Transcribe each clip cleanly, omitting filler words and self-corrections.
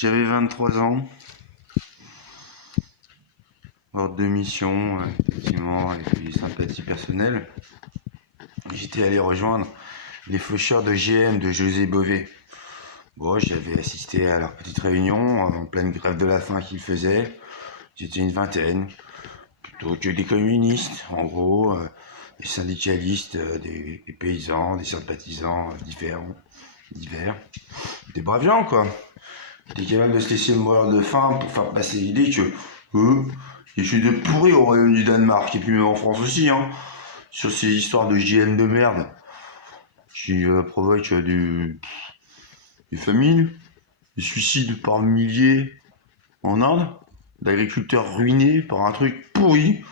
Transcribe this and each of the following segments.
J'avais 23 ans, ordre de mission, effectivement, avec des sympathies personnelles. J'étais allé rejoindre les faucheurs de GM de José Bové. Bon, j'avais assisté à leur petite réunion en pleine grève de la faim qu'ils faisaient. J'étais une vingtaine, plutôt que des communistes, en gros, des syndicalistes, des paysans, des sympathisants divers, des braves gens, quoi. T'es capable de se laisser mourir de faim pour faire passer l'idée que il y a quelque chose de pourri au royaume du Danemark, et puis même en France aussi, hein, sur ces histoires de GM de merde qui provoquent des famines, des suicides par milliers en Inde, d'agriculteurs ruinés par un truc pourri,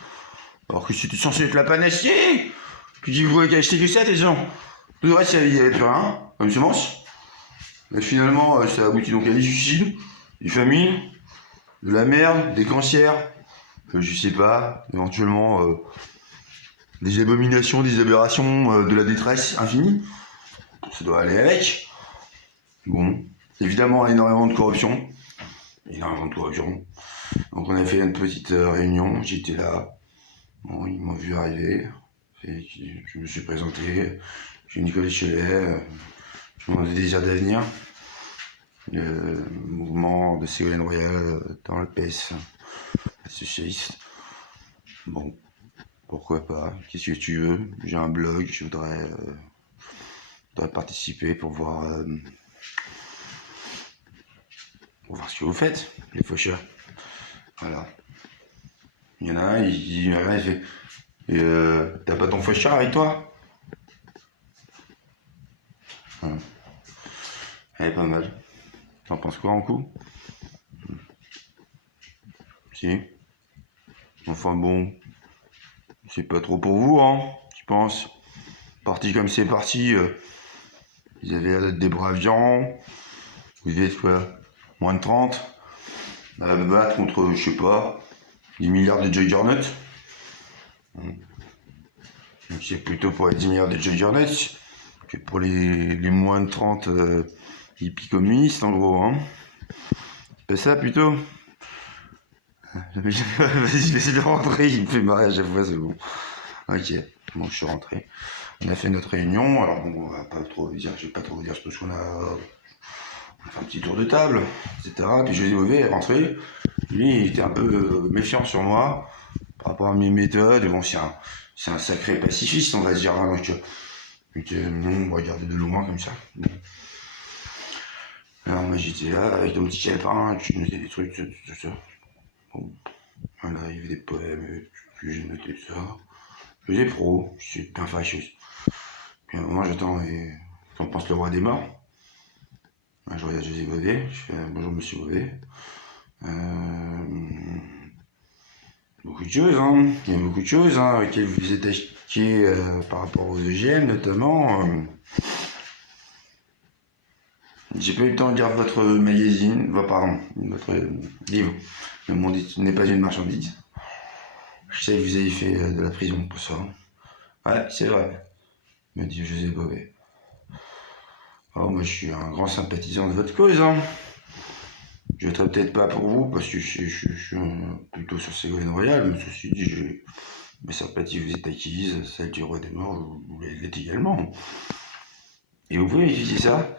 alors que c'était censé être la panacée. Puis vous voulez acheter que ça, les gens. Tout le reste, il n'y avait plus rien, comme semence. Mais finalement, ça aboutit donc à des suicides, des famines, de la merde, des cancers, je sais pas, éventuellement des abominations, des aberrations, de la détresse infinie. Ça doit aller avec. Bon, évidemment, énormément de corruption. Donc on a fait une petite réunion, j'étais là. Bon, ils m'ont vu arriver. Je me suis présenté. Je suis Nicolas Chelet. Je m'en ai désir d'avenir. Le mouvement de Ségolène Royal dans le PS socialiste. Bon, pourquoi pas, qu'est-ce que tu veux? J'ai un blog, je voudrais participer pour voir ce que vous faites, les faucheurs. Voilà. Il y en a un, il fait t'as pas ton faucheur avec toi? Elle est pas mal. T'en penses quoi en coup? Si. Enfin bon, c'est pas trop pour vous, hein, je pense. Parti comme c'est parti, ils avaient l'air d'être des braves gens. Vous devez être quoi, moins de 30, à battre contre, je sais pas, 10 milliards de juggernauts. Donc c'est plutôt pour les 10 milliards de juggernauts que pour les moins de 30 hippies communistes, en gros, hein. C'est pas ça, plutôt. Vas-y, laissez-le rentrer, il me fait marrer à chaque fois, c'est bon. Ok, bon, je suis rentré. On a fait notre réunion, alors bon, on va pas trop dire, je vais pas trop vous dire, parce qu'on a fait un petit tour de table, etc. Puis José Bové est rentré, lui, il était un peu méfiant sur moi, par rapport à mes méthodes, et bon, c'est un sacré pacifiste, on va dire, hein, donc non, on va regarder de loin comme ça. Alors moi j'étais là, avec mon petit calepin, je notais des trucs, tout ça. Bon, voilà, il y avait des poèmes, que j'ai noté tout ça. Je faisais pro, je suis bien fâcheuse. Puis à un moment j'attends, et qu'en pense le roi des morts? Je regarde José Bové, je fais bonjour monsieur Bové. Beaucoup de choses, hein. Il y a beaucoup de choses auxquelles vous êtes achetés par rapport aux EGM notamment. J'ai pas eu le temps de lire votre magazine, votre livre. Le monde n'est pas une marchandise. Je sais que vous avez fait de la prison pour ça. Ouais, c'est vrai, me dit José Bové. Oh, moi je suis un grand sympathisant de votre cause, hein. Je voterai peut-être pas pour vous parce que je suis plutôt sur Ségolène Royal, mais ceci dit, mes sympathies vous êtes acquises, celle du roi des morts, vous l'êtes également. Et vous pouvez utiliser ça,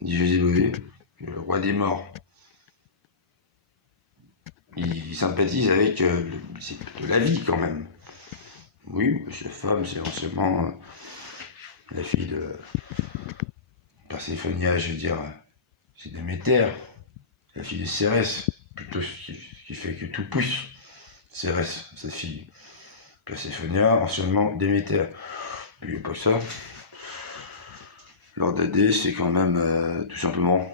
dit José Bové, le roi des morts. Il sympathise avec de la vie quand même. Oui, cette femme, c'est forcément la fille de Perséphonia, je veux dire, c'est Déméter, la fille de Cérès, plutôt ce qui fait que tout pousse. Cérès, sa fille. Perséphonia, anciennement Déméter. N'oubliez pas ça. Lord Hadès, c'est quand même tout simplement,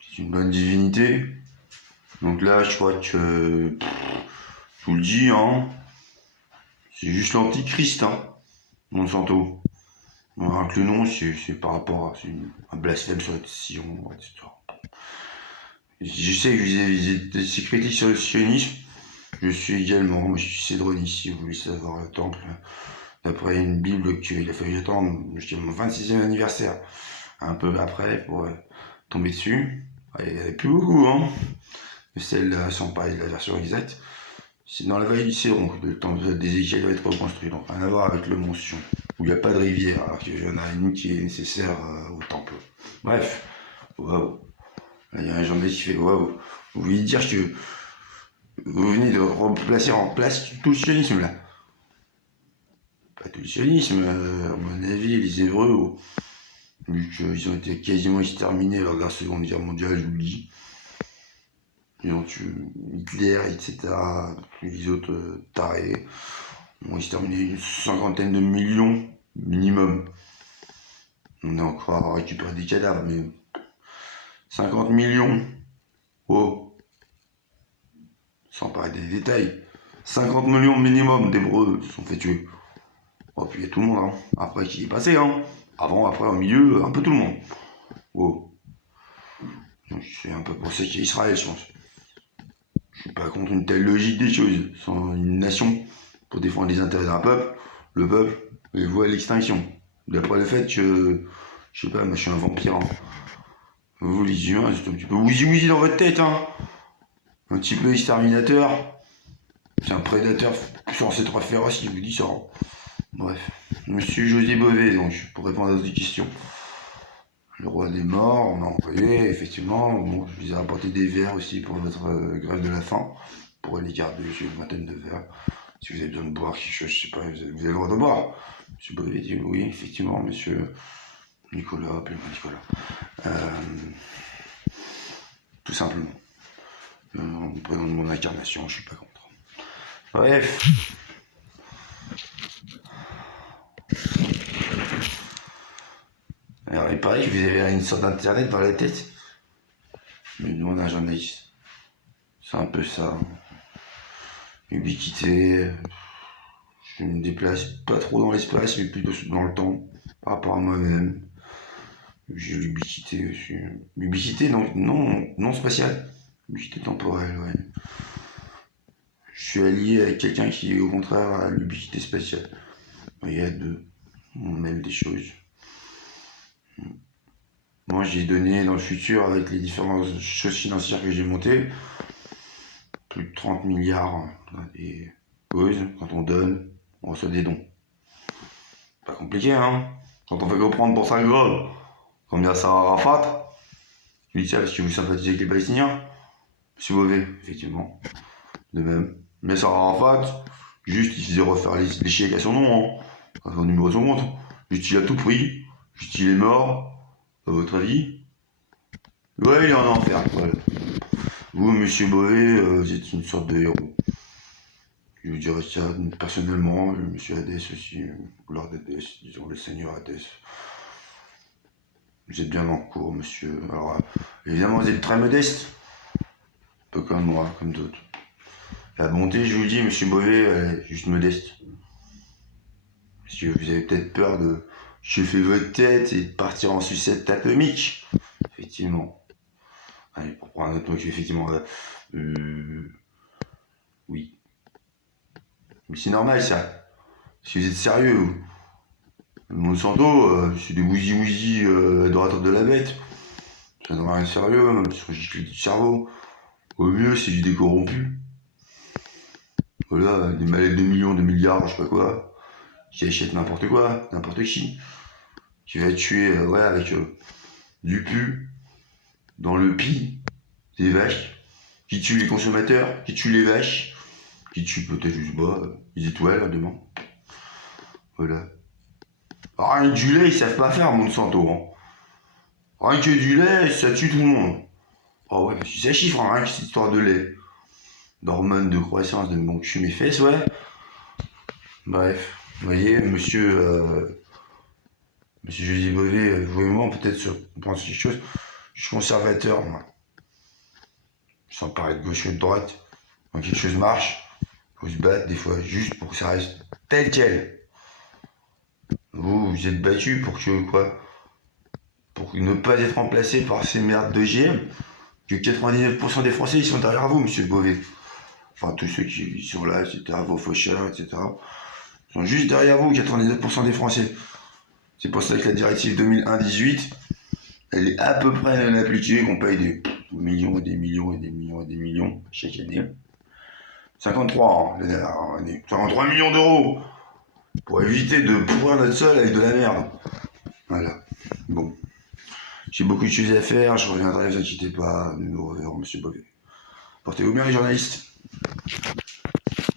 c'est une bonne divinité. Donc là, je crois que, je vous le dis, hein, c'est juste l'antichrist, hein, Monsanto. Alors que le nom, c'est par rapport à un blasphème sur la décision, etc. Je sais que vous avez des critiques sur le sionisme. Je suis également, moi je suis cédroniste, si vous voulez savoir, le temple. D'après une Bible qu'il a fallu attendre jusqu'à mon 26e anniversaire, un peu après, pour tombé dessus. Il n'y en avait plus beaucoup, hein. Mais celle, sans parler de la version exacte, c'est dans la vallée du Cédron que le temple d'Ézéchiel va être reconstruit. Donc rien à voir avec le mont Sion, où il n'y a pas de rivière, alors qu'il y en a une qui est nécessaire au temple. Bref, waouh. Là, il y a un journaliste qui fait waouh. Vous voulez dire que vous venez de replacer en place tout le sionisme là? Pas tout le sionisme, à mon avis, les Hébreux, vu qu'ils ont été quasiment exterminés lors de la Seconde Guerre mondiale, je vous le dis. Ils ont tué Hitler, etc. Les autres tarés ont exterminé une cinquantaine de millions minimum. On est encore à récupérer des cadavres, mais 50 millions. Oh, sans parler des détails. 50 millions minimum d'Hébreux se sont fait tuer. Oh, puis il y a tout le monde, hein. Après qui est passé, hein. Avant, après, au milieu, un peu tout le monde. Oh. Donc c'est un peu pour ça qu'il y a Israël, je pense. Je suis pas contre une telle logique des choses. Sans une nation, pour défendre les intérêts d'un peuple, le peuple, il voit l'extinction. D'après le fait que, je sais pas, moi je suis un vampire. Hein. Vous les humains, c'est un petit peu wouzi dans votre tête, hein. Un petit peu exterminateur. C'est un prédateur censé être féroce, il vous dit ça. Hein. Bref. Monsieur José Bové, donc, pour répondre à votre question. Le roi des morts, on a envoyé, effectivement. Bon, je vous ai apporté des verres aussi pour votre grève de la faim. Vous pourrez les garder, j'ai une vingtaine de verres. Si vous avez besoin de boire quelque chose, je sais pas, vous avez le droit de boire. Monsieur Bové dit oui, effectivement, monsieur Nicolas, appelez-moi Nicolas. Tout simplement. On me présente mon incarnation, je suis pas contre. Bref. Alors, il paraît que vous avez une sorte d'internet dans la tête. Je me demande un journaliste. C'est un peu ça. Ubiquité. Je me déplace pas trop dans l'espace, mais plutôt dans le temps, par rapport à moi-même. J'ai l'ubiquité aussi. Ubiquité, non spatiale. Ubiquité temporelle, ouais. Je suis allié avec quelqu'un qui, au contraire, a l'ubiquité spatiale. Il y a deux. On mêle des choses. Moi, j'ai donné dans le futur, avec les différentes choses financières que j'ai montées, plus de 30 milliards. Et quand on donne, on reçoit des dons. Pas compliqué, hein? Quand on fait comprendre pour 5 grammes combien ça a Arafat, je dis ça parce que vous sympathisez avec les Palestiniens. Monsieur Beauvais, effectivement. De même. Mais ça Arafat, juste il faisait refaire les chèques à son nom, hein. À son numéro de son compte. Juste il a tout pris. Juste il est mort. À votre avis? Ouais, il est en enfer. Voilà. Vous, monsieur Beauvais, vous êtes une sorte de héros. Je vous dirais ça personnellement, monsieur Hadès aussi, Lord Hadès, disons le seigneur Hadès. Vous êtes bien en cours, monsieur. Alors, évidemment, vous êtes très modeste. Un peu comme moi, comme d'autres. La bonté, je vous dis, monsieur Beauvais, elle est juste modeste. Parce que vous avez peut-être peur de chauffer votre tête et de partir en sucette atomique. Effectivement. Allez, pour prendre un autre mot, effectivement. Oui. Mais c'est normal, ça. Si vous êtes sérieux, vous. Monsanto, c'est des wouzi adorateurs de la bête. Ça n'a rien de sérieux, c'est juste du cerveau. Au mieux, c'est du décorrompu. Voilà, des mallettes de millions, de milliards, je sais pas quoi, qui achètent n'importe quoi, n'importe qui. Qui va tuer, avec du pu, dans le pis, des vaches, qui tue les consommateurs, qui tue les vaches, qui tue peut-être, je sais pas, les étoiles, demain. Voilà. Rien que du lait, ils savent pas faire, Monsanto. Hein. Rien que du lait, ça tue tout le monde. Oh ouais, parce que ça chiffre, hein, rien que cette histoire de lait. D'hormones de croissance, de mon cul, mes fesses, ouais. Bref, vous voyez, monsieur José Bové, vous et moi, peut-être sur comprendre quelque chose. Je suis conservateur, moi. Sans parler de gauche ou de droite. Quand quelque chose marche, faut se battre des fois, juste pour que ça reste tel quel. Vous êtes battu pour que quoi? Pour ne pas être remplacé par ces merdes de GM. Que 99% des Français, ils sont derrière vous, monsieur Bové. Enfin, tous ceux qui sont là, etc., vos faucheurs, etc., ils sont juste derrière vous, 99% des Français. C'est pour ça que la directive 2001-18, Elle est à peu près la plus tuée qu'on paye des millions et des millions et des millions et des millions chaque année. 53, hein, 53 millions d'euros pour éviter de pourrir notre sol avec de la merde. Voilà. Bon. J'ai beaucoup de choses à faire, je reviendrai, ne vous inquiétez pas. Nous nous reverrons, monsieur Bovet. Portez-vous bien, les journalistes.